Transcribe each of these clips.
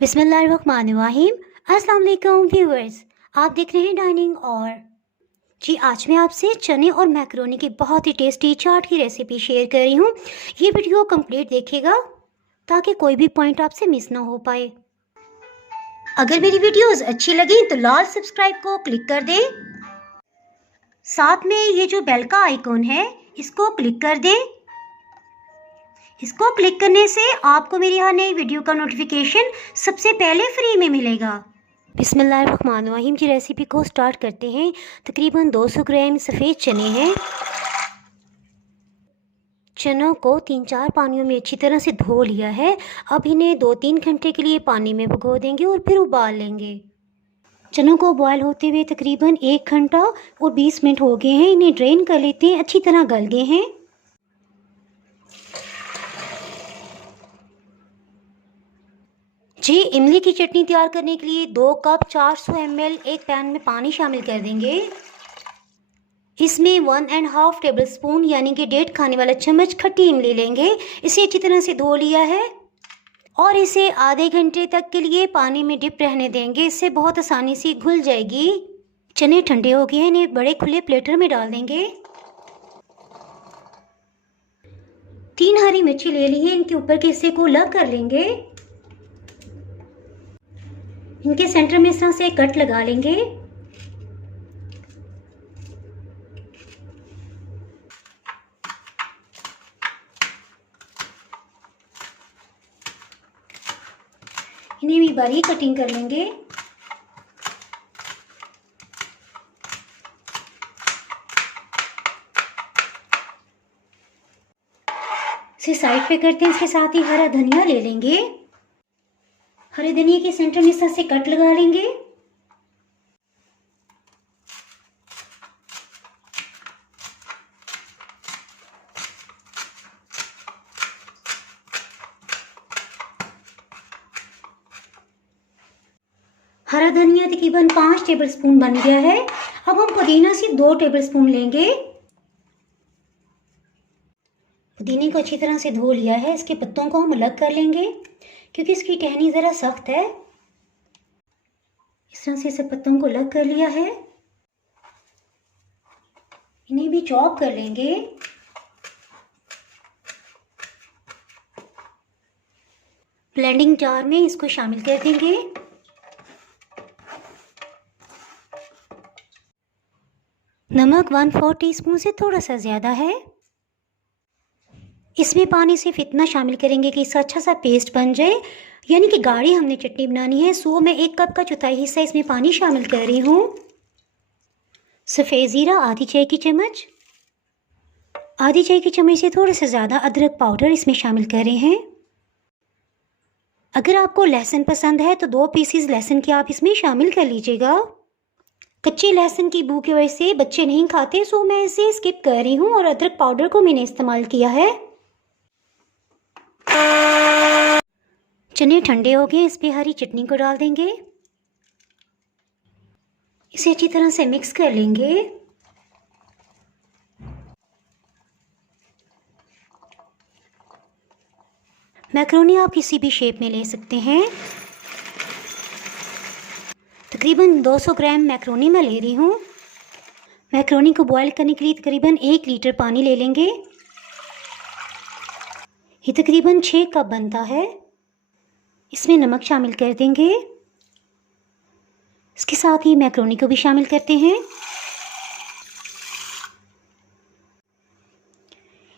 बिस्मिल्लाहिर्रहमानिर्रहीम। अस्सलाम वालेकुम व्यूअर्स, आप देख रहे हैं डाइनिंग। और जी आज मैं आपसे चने और मैकरोनी की बहुत ही टेस्टी चाट की रेसिपी शेयर कर रही हूँ। ये वीडियो कंप्लीट देखिएगा ताकि कोई भी पॉइंट आपसे मिस ना हो पाए। अगर मेरी वीडियोस अच्छी लगी तो लाल सब्सक्राइब को क्लिक कर दें। साथ में ये जो बेल का आइकॉन है इसको क्लिक कर दें। इसको क्लिक करने से आपको मेरी हर नई वीडियो का नोटिफिकेशन सबसे पहले फ्री में मिलेगा। बिस्मिल्लाहिर्रहमानिर्रहीम की रेसिपी को स्टार्ट करते हैं। तकरीबन 200 ग्राम सफ़ेद चने हैं। चनों को 3-4 पानियों में अच्छी तरह से धो लिया है। अब इन्हें 2-3 घंटे के लिए पानी में भिगो देंगे और फिर उबाल लेंगे। चनों को बॉयल होते हुए तकरीबन 1 घंटा और 20 मिनट हो गए हैं। इन्हें ड्रेन कर लेते हैं, अच्छी तरह गल गए हैं। जी इमली की चटनी तैयार करने के लिए 2 कप 400 ml एक पैन में पानी शामिल कर देंगे। इसमें 1.5 टेबल स्पून यानी कि 1.5 खाने वाला चम्मच खट्टी इमली लेंगे। इसे अच्छी तरह से धो लिया है और इसे आधे घंटे तक के लिए पानी में डिप रहने देंगे। इससे बहुत आसानी से घुल जाएगी। चने ठंडे हो गए हैं, इन्हें बड़े खुले प्लेटर में डाल देंगे। 3 हरी मिर्ची ले ली है, इनके ऊपर के हिस्से को अलग कर लेंगे। इनके सेंटर में इस तरह से कट लगा लेंगे। इन्हें भी बारीक कटिंग कर लेंगे। इसे साइड पे करते हैं। इसके साथ ही हरा धनिया ले लेंगे। हरे धनिया के सेंटर में इस तरह से कट लगा लेंगे। हरा धनिया तकरीबन 5 टेबलस्पून बन गया है। अब हम पुदीना से 2 टेबलस्पून लेंगे। पुदीने को अच्छी तरह से धो लिया है। इसके पत्तों को हम अलग कर लेंगे क्योंकि इसकी टहनी ज़रा सख्त है। इस तरह से सब पत्तों को अलग कर लिया है। इन्हें भी चॉप कर लेंगे। ब्लेंडिंग जार में इसको शामिल कर देंगे। नमक 1/4 टीस्पून से थोड़ा सा ज़्यादा है। इसमें पानी सिर्फ इतना शामिल करेंगे कि इसका अच्छा सा पेस्ट बन जाए, यानी कि गाढ़ी हमने चटनी बनानी है। सो मैं 1 कप का चौथाई हिस्सा इसमें पानी शामिल कर रही हूँ। सफ़ेद ज़ीरा आधी चाय की चम्मच, आधी चाय की चम्मच से थोड़ा सा ज़्यादा अदरक पाउडर इसमें शामिल कर रहे हैं। अगर आपको लहसुन पसंद है तो 2 पीसेस लहसुन के आप इसमें शामिल कर लीजिएगा। कच्चे लहसुन की बू की वजह से बच्चे नहीं खाते, सो मैं इसे स्किप कर रही हूँ और अदरक पाउडर को मैंने इस्तेमाल किया है। चने ठंडे हो गए, इस पे हरी चटनी को डाल देंगे। इसे अच्छी तरह से मिक्स कर लेंगे। मैक्रोनी आप किसी भी शेप में ले सकते हैं। तकरीबन 200 ग्राम मैक्रोनी मैं ले रही हूँ। मैक्रोनी को बॉईल करने के लिए तकरीबन 1 लीटर पानी ले लेंगे। ये तकरीबन 6 कप बनता है। इसमें नमक शामिल कर देंगे। इसके साथ ही मैक्रोनी को भी शामिल करते हैं।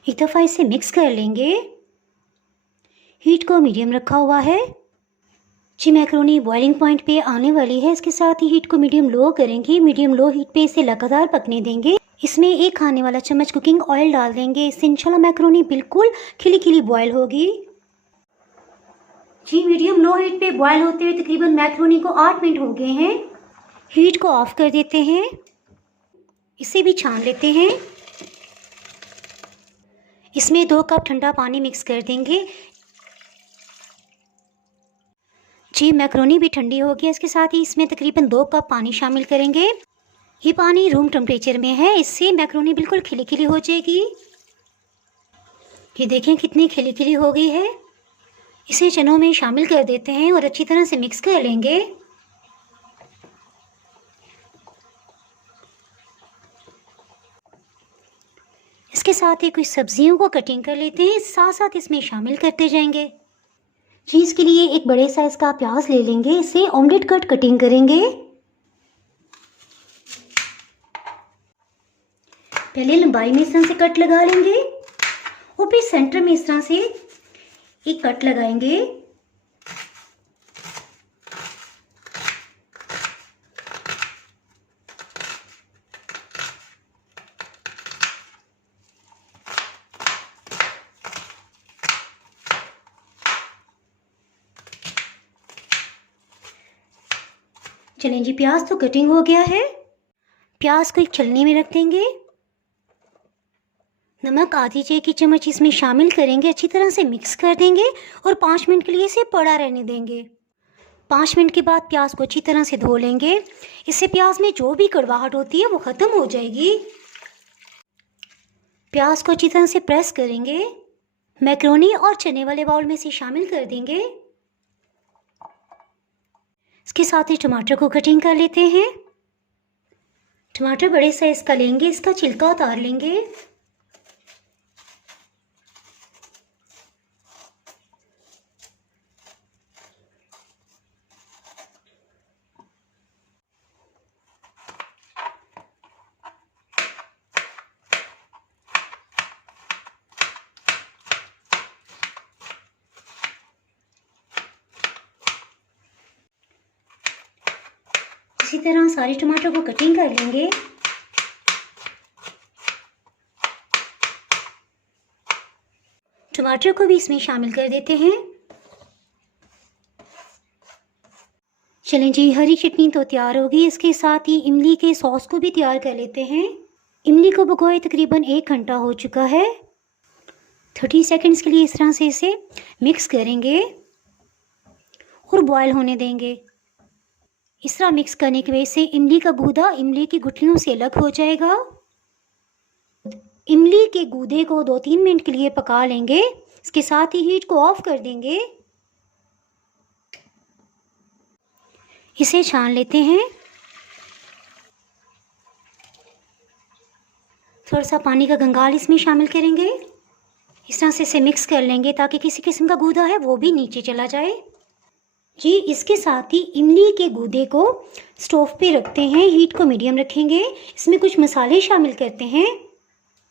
एक दफ़ा इसे मिक्स कर लेंगे। हीट को मीडियम रखा हुआ है। जी मैक्रोनी बॉइलिंग पॉइंट पे आने वाली है। इसके साथ ही हीट को मीडियम लो करेंगे। मीडियम लो हीट पे इसे लगातार पकने देंगे। इसमें 1 खाने वाला चम्मच कुकिंग ऑयल डाल देंगे। इससे इंशाल्लाह मैक्रोनी बिल्कुल खिली खिली बॉयल होगी। जी मीडियम लो हीट पे बॉयल होते हुए तकरीबन मैक्रोनी को 8 मिनट हो गए हैं। हीट को ऑफ कर देते हैं। इसे भी छान लेते हैं। इसमें 2 कप ठंडा पानी मिक्स कर देंगे। जी मैक्रोनी भी ठंडी हो गई। इसके साथ ही इसमें तकरीबन 2 कप पानी शामिल करेंगे। ये पानी रूम टेम्परेचर में है, इससे मैक्रोनी बिल्कुल खिली खिली हो जाएगी। ये देखें कितनी खिली खिली हो गई है। इसे चनों में शामिल कर देते हैं और अच्छी तरह से मिक्स कर लेंगे। इसके साथ ही कुछ सब्जियों को कटिंग कर लेते हैं, साथ साथ इसमें शामिल करते जाएंगे। जी, इसके लिए एक बड़े साइज का प्याज ले लेंगे, इसे ऑमलेट कट कटिंग करेंगे। पहले लंबाई में इस तरह से कट लगा लेंगे और फिर सेंटर में इस तरह से एक कट लगाएंगे। चलें जी, प्याज तो कटिंग हो गया है। प्याज को एक छलनी में रख देंगे। नमक आधी चाय की चम्मच इसमें शामिल करेंगे, अच्छी तरह से मिक्स कर देंगे और 5 मिनट के लिए इसे पड़ा रहने देंगे। 5 मिनट के बाद प्याज को अच्छी तरह से धो लेंगे। इससे प्याज में जो भी कड़वाहट होती है वो ख़त्म हो जाएगी। प्याज को अच्छी तरह से प्रेस करेंगे। मैक्रोनी और चने वाले बाउल में से शामिल कर देंगे। इसके साथ ही टमाटर को कटिंग कर लेते हैं। टमाटर बड़े साइज का लेंगे, इसका छिलका उतार लेंगे। इसी तरह सारे टमाटर को कटिंग कर लेंगे। टमाटर को भी इसमें शामिल कर देते हैं। चलें जी, हरी चटनी तो तैयार होगी। इसके साथ ही इमली के सॉस को भी तैयार कर लेते हैं। इमली को भिगोए तकरीबन 1 घंटा हो चुका है। 30 सेकंड्स के लिए इस तरह से इसे मिक्स करेंगे और बॉयल होने देंगे। इस तरह मिक्स करने की वजह से इमली का गूदा इमली की गुठलियों से अलग हो जाएगा। इमली के गूदे को 2-3 मिनट के लिए पका लेंगे। इसके साथ ही हीट को ऑफ कर देंगे। इसे छान लेते हैं। थोड़ा सा पानी का गंगाल इसमें शामिल करेंगे। इस तरह से इसे मिक्स कर लेंगे ताकि किसी किस्म का गूदा है वो भी नीचे चला जाए। जी, इसके साथ ही इमली के गूदे को स्टोव पे रखते हैं। हीट को मीडियम रखेंगे। इसमें कुछ मसाले शामिल करते हैं।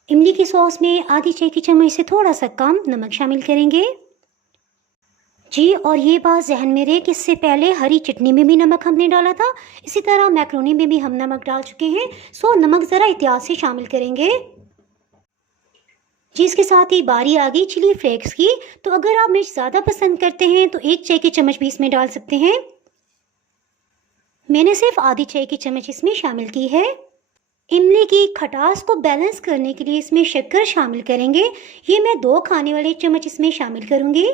इमली की सॉस में आधी चाय की चम्मच से थोड़ा सा कम नमक शामिल करेंगे। जी, और ये बात जहन में रहे कि इससे पहले हरी चटनी में भी नमक हमने डाला था, इसी तरह मैक्रोनी में भी हम नमक डाल चुके हैं। सो नमक ज़रा एहतियात से शामिल करेंगे। जी, इसके साथ ही बारी आ गई चिली फ्लेक्स की। तो अगर आप मिर्च ज़्यादा पसंद करते हैं तो 1 चाय की चम्मच भी इसमें डाल सकते हैं। मैंने सिर्फ आधी चाय की चम्मच इसमें शामिल की है। इमली की खटास को बैलेंस करने के लिए इसमें शक्कर शामिल करेंगे। ये मैं 2 खाने वाले चम्मच इसमें शामिल करूँगी।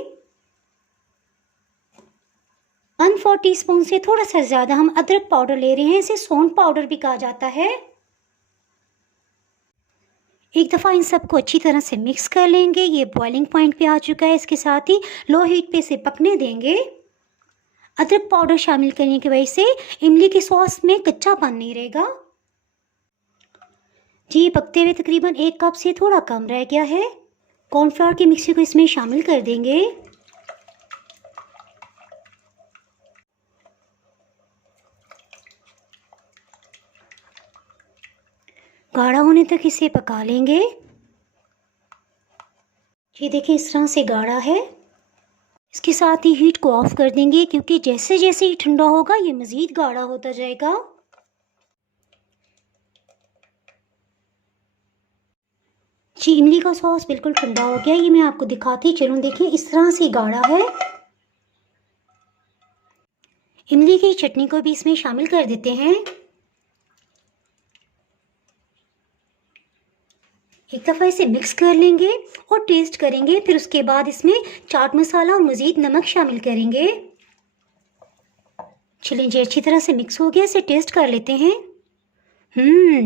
1/4 टीस्पून से थोड़ा सा ज़्यादा हम अदरक पाउडर ले रहे हैं। इसे सौंठ पाउडर भी कहा जाता है। एक दफ़ा इन सबको अच्छी तरह से मिक्स कर लेंगे। ये बॉइलिंग पॉइंट पे आ चुका है। इसके साथ ही लो हीट पे इसे पकने देंगे। अदरक पाउडर शामिल करने की वजह से इमली की सॉस में कच्चापन नहीं रहेगा। जी, पकते हुए तकरीबन 1 कप से थोड़ा कम रह गया है। कॉर्नफ्लोर की मिक्सी को इसमें शामिल कर देंगे। गाढ़ा होने तक इसे पका लेंगे। ये देखिए, इस तरह से गाढ़ा है। इसके साथ ही हीट को ऑफ कर देंगे क्योंकि जैसे जैसे ही ठंडा होगा ये मज़ीद गाढ़ा होता जाएगा। जी, इमली का सॉस बिल्कुल ठंडा हो गया। ये मैं आपको दिखाती चलूँ। देखिए, इस तरह से गाढ़ा है। इमली की चटनी को भी इसमें शामिल कर देते हैं। एक दफ़ा इसे मिक्स कर लेंगे और टेस्ट करेंगे। फिर उसके बाद इसमें चाट मसाला और मज़ीद नमक शामिल करेंगे। चलिए जी, अच्छी तरह से मिक्स हो गया। इसे टेस्ट कर लेते हैं।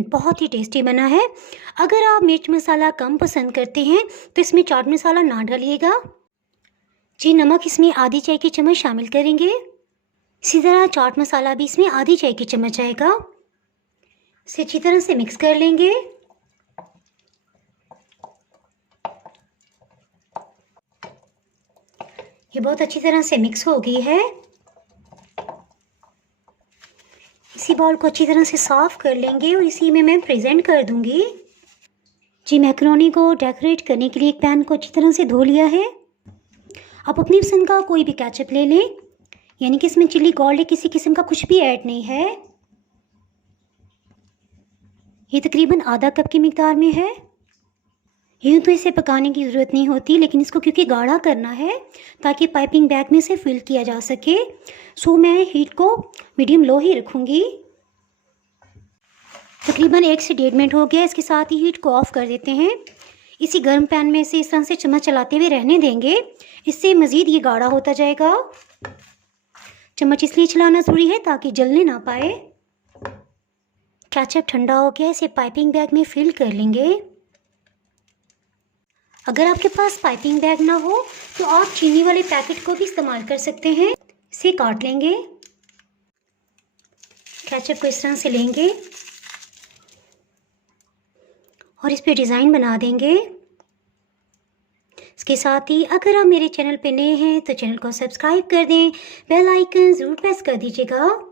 बहुत ही टेस्टी बना है। अगर आप मिर्च मसाला कम पसंद करते हैं तो इसमें चाट मसाला ना डालिएगा। जी नमक इसमें आधी चाय की चम्मच शामिल करेंगे। इसी तरह चाट मसाला भी इसमें आधी चाय की चम्मच आएगा। इसे अच्छी तरह से मिक्स कर लेंगे। ये बहुत अच्छी तरह से मिक्स हो गई है। इसी बाउल को अच्छी तरह से साफ कर लेंगे और इसी में मैं प्रेजेंट कर दूंगी। जी मैकरोनी को डेकोरेट करने के लिए एक पैन को अच्छी तरह से धो लिया है। आप अपनी पसंद का कोई भी केचप ले लें, यानी कि इसमें चिली गार्लिक किसी किस्म का कुछ भी ऐड नहीं है। ये तकरीबन आधा कप की मिकदार में है। यूँ तो इसे पकाने की ज़रूरत नहीं होती, लेकिन इसको क्योंकि गाढ़ा करना है ताकि पाइपिंग बैग में से फिल किया जा सके, सो मैं हीट को मीडियम लो ही रखूँगी। तकरीबन 1 से 1.5 मिनट हो गया। इसके साथ ही हीट को ऑफ़ कर देते हैं। इसी गर्म पैन में से इस तरह से चम्मच चलाते हुए रहने देंगे, इससे मज़ीद ये गाढ़ा होता जाएगा। चम्मच इसलिए चलाना ज़रूरी है ताकि जलने ना पाए। केचप ठंडा हो गया, इसे पाइपिंग बैग में फिल कर लेंगे। अगर आपके पास पाइपिंग बैग ना हो तो आप चीनी वाले पैकेट को भी इस्तेमाल कर सकते हैं। इसे काट लेंगे। केचप को इस तरह से लेंगे और इस पे डिज़ाइन बना देंगे। इसके साथ ही अगर आप मेरे चैनल पे नए हैं तो चैनल को सब्सक्राइब कर दें, बेल आइकन ज़रूर प्रेस कर दीजिएगा।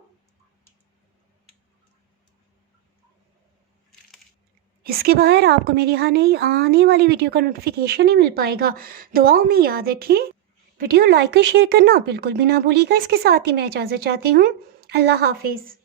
इसके बाद आपको मेरी आने वाली वीडियो का नोटिफिकेशन नहीं मिल पाएगा। दुआओं में याद रखें। वीडियो लाइक और शेयर करना बिल्कुल भी ना भूलिएगा। इसके साथ ही मैं इजाज़त चाहती हूँ। अल्लाह हाफिज़।